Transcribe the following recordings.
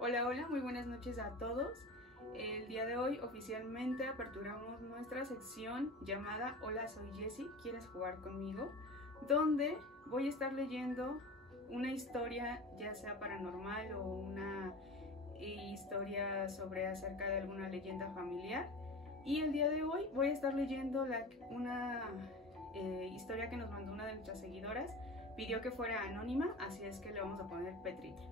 Hola, hola, muy buenas noches a todos. El día de hoy oficialmente aperturamos nuestra sección llamada Hola, soy Jessie, ¿quieres jugar conmigo? Donde voy a estar leyendo una historia, ya sea paranormal o una historia sobre acerca de alguna leyenda familiar. Y el día de hoy voy a estar leyendo una historia que nos mandó una de nuestras seguidoras. Pidió que fuera anónima, así es que le vamos a poner Petrita.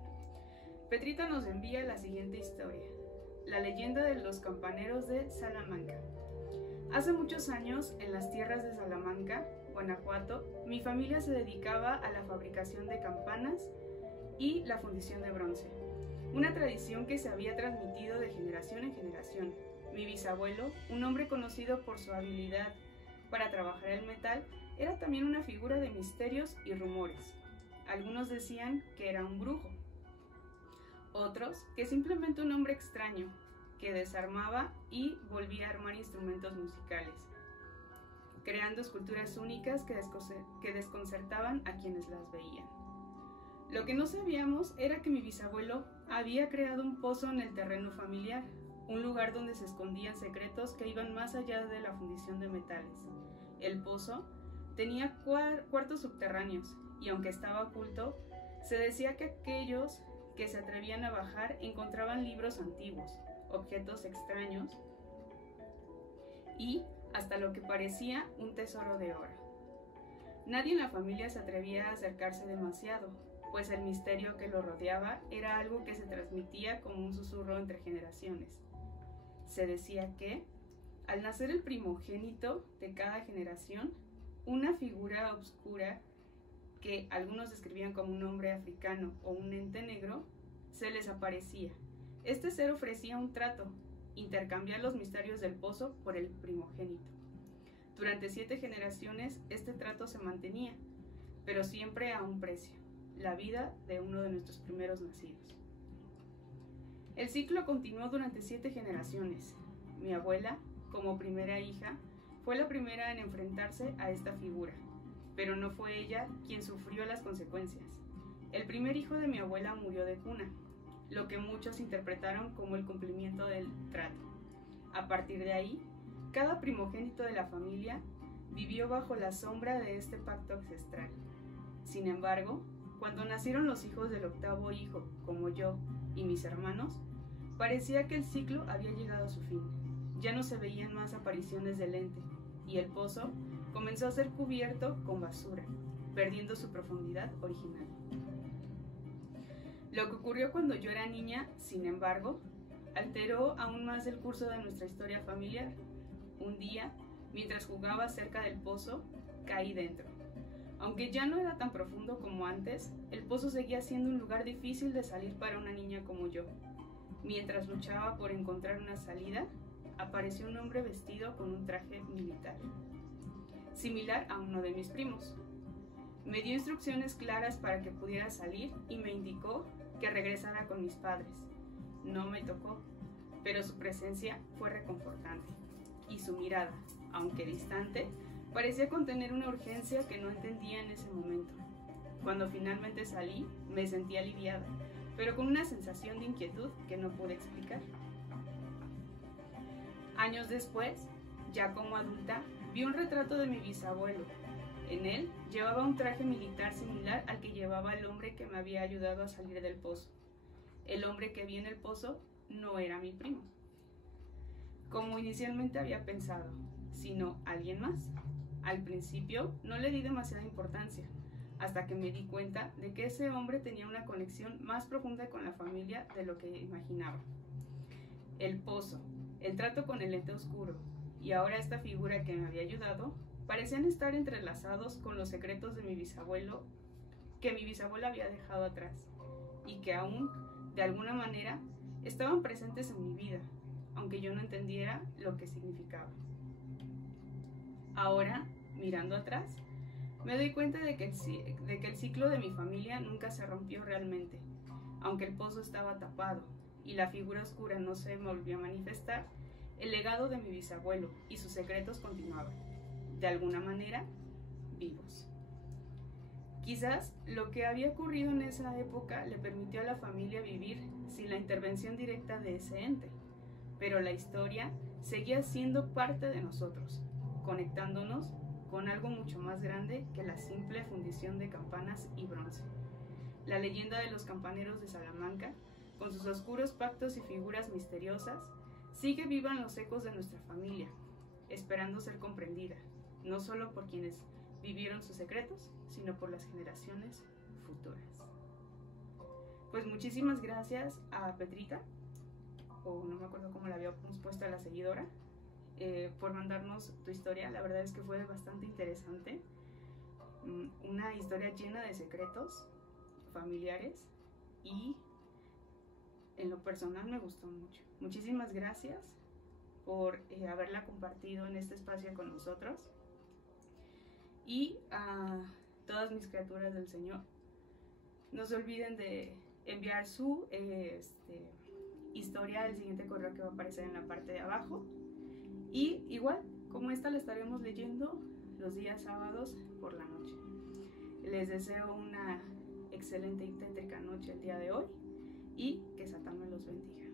Petrita nos envía la siguiente historia: la leyenda de los campaneros de Salamanca. Hace muchos años, en las tierras de Salamanca, Guanajuato, mi familia se dedicaba a la fabricación de campanas y la fundición de bronce, una tradición que se había transmitido de generación en generación. Mi bisabuelo, un hombre conocido por su habilidad para trabajar el metal, era también una figura de misterios y rumores. Algunos decían que era un brujo, otros que simplemente un hombre extraño que desarmaba y volvía a armar instrumentos musicales, creando esculturas únicas que desconcertaban a quienes las veían. Lo que no sabíamos era que mi bisabuelo había creado un pozo en el terreno familiar, un lugar donde se escondían secretos que iban más allá de la fundición de metales. El pozo tenía cuartos subterráneos y, aunque estaba oculto, se decía que aquellos que se atrevían a bajar encontraban libros antiguos, objetos extraños y hasta lo que parecía un tesoro de oro. Nadie en la familia se atrevía a acercarse demasiado, pues el misterio que lo rodeaba era algo que se transmitía como un susurro entre generaciones. Se decía que, al nacer el primogénito de cada generación, una figura oscura que algunos describían como un hombre africano o un ente negro, se les aparecía. Este ser ofrecía un trato: intercambiar los misterios del pozo por el primogénito. Durante 7 generaciones este trato se mantenía, pero siempre a un precio: la vida de uno de nuestros primeros nacidos. El ciclo continuó durante 7 generaciones. Mi abuela, como primera hija, fue la primera en enfrentarse a esta figura, pero no fue ella quien sufrió las consecuencias. El primer hijo de mi abuela murió de cuna, lo que muchos interpretaron como el cumplimiento del trato. A partir de ahí, cada primogénito de la familia vivió bajo la sombra de este pacto ancestral. Sin embargo, cuando nacieron los hijos del octavo hijo, como yo y mis hermanos, parecía que el ciclo había llegado a su fin. Ya no se veían más apariciones del ente, y el pozo comenzó a ser cubierto con basura, perdiendo su profundidad original. Lo que ocurrió cuando yo era niña, sin embargo, alteró aún más el curso de nuestra historia familiar. Un día, mientras jugaba cerca del pozo, caí dentro. Aunque ya no era tan profundo como antes, el pozo seguía siendo un lugar difícil de salir para una niña como yo. Mientras luchaba por encontrar una salida, apareció un hombre vestido con un traje militar, similar a uno de mis primos. Me dio instrucciones claras para que pudiera salir y me indicó que regresara con mis padres. No me tocó, pero su presencia fue reconfortante, y su mirada, aunque distante, parecía contener una urgencia que no entendía en ese momento. Cuando finalmente salí, me sentí aliviada, pero con una sensación de inquietud que no pude explicar. Años después, ya como adulta, vi un retrato de mi bisabuelo. En él llevaba un traje militar similar al que llevaba el hombre que me había ayudado a salir del pozo. El hombre que vi en el pozo no era mi primo, como inicialmente había pensado, sino alguien más. Al principio no le di demasiada importancia, hasta que me di cuenta de que ese hombre tenía una conexión más profunda con la familia de lo que imaginaba. El pozo, el trato con el ente oscuro y ahora esta figura que me había ayudado parecían estar entrelazados con los secretos de mi bisabuelo, que mi bisabuela había dejado atrás y que aún, de alguna manera, estaban presentes en mi vida, aunque yo no entendiera lo que significaba. Ahora, mirando atrás, me doy cuenta de que el ciclo de mi familia nunca se rompió realmente. Aunque el pozo estaba tapado y la figura oscura no se volvió a manifestar, el legado de mi bisabuelo y sus secretos continuaban, de alguna manera, vivos. Quizás lo que había ocurrido en esa época le permitió a la familia vivir sin la intervención directa de ese ente, pero la historia seguía siendo parte de nosotros, conectándonos con algo mucho más grande que la simple fundición de campanas y bronce. La leyenda de los campaneros de Salamanca, con sus oscuros pactos y figuras misteriosas, sigue viva en los ecos de nuestra familia, esperando ser comprendida, no solo por quienes vivieron sus secretos, sino por las generaciones futuras. Pues muchísimas gracias a Petrita, o no me acuerdo cómo la habíamos puesto a la seguidora, por mandarnos tu historia. La verdad es que fue bastante interesante, una historia llena de secretos familiares y en lo personal me gustó mucho. Muchísimas gracias por haberla compartido en este espacio con nosotros. Y a todas mis criaturas del Señor, no se olviden de enviar su historia al siguiente correo que va a aparecer en la parte de abajo. Y igual, como esta, la estaremos leyendo los días sábados por la noche. Les deseo una excelente y tétrica noche el día de hoy y que Satán me los bendiga.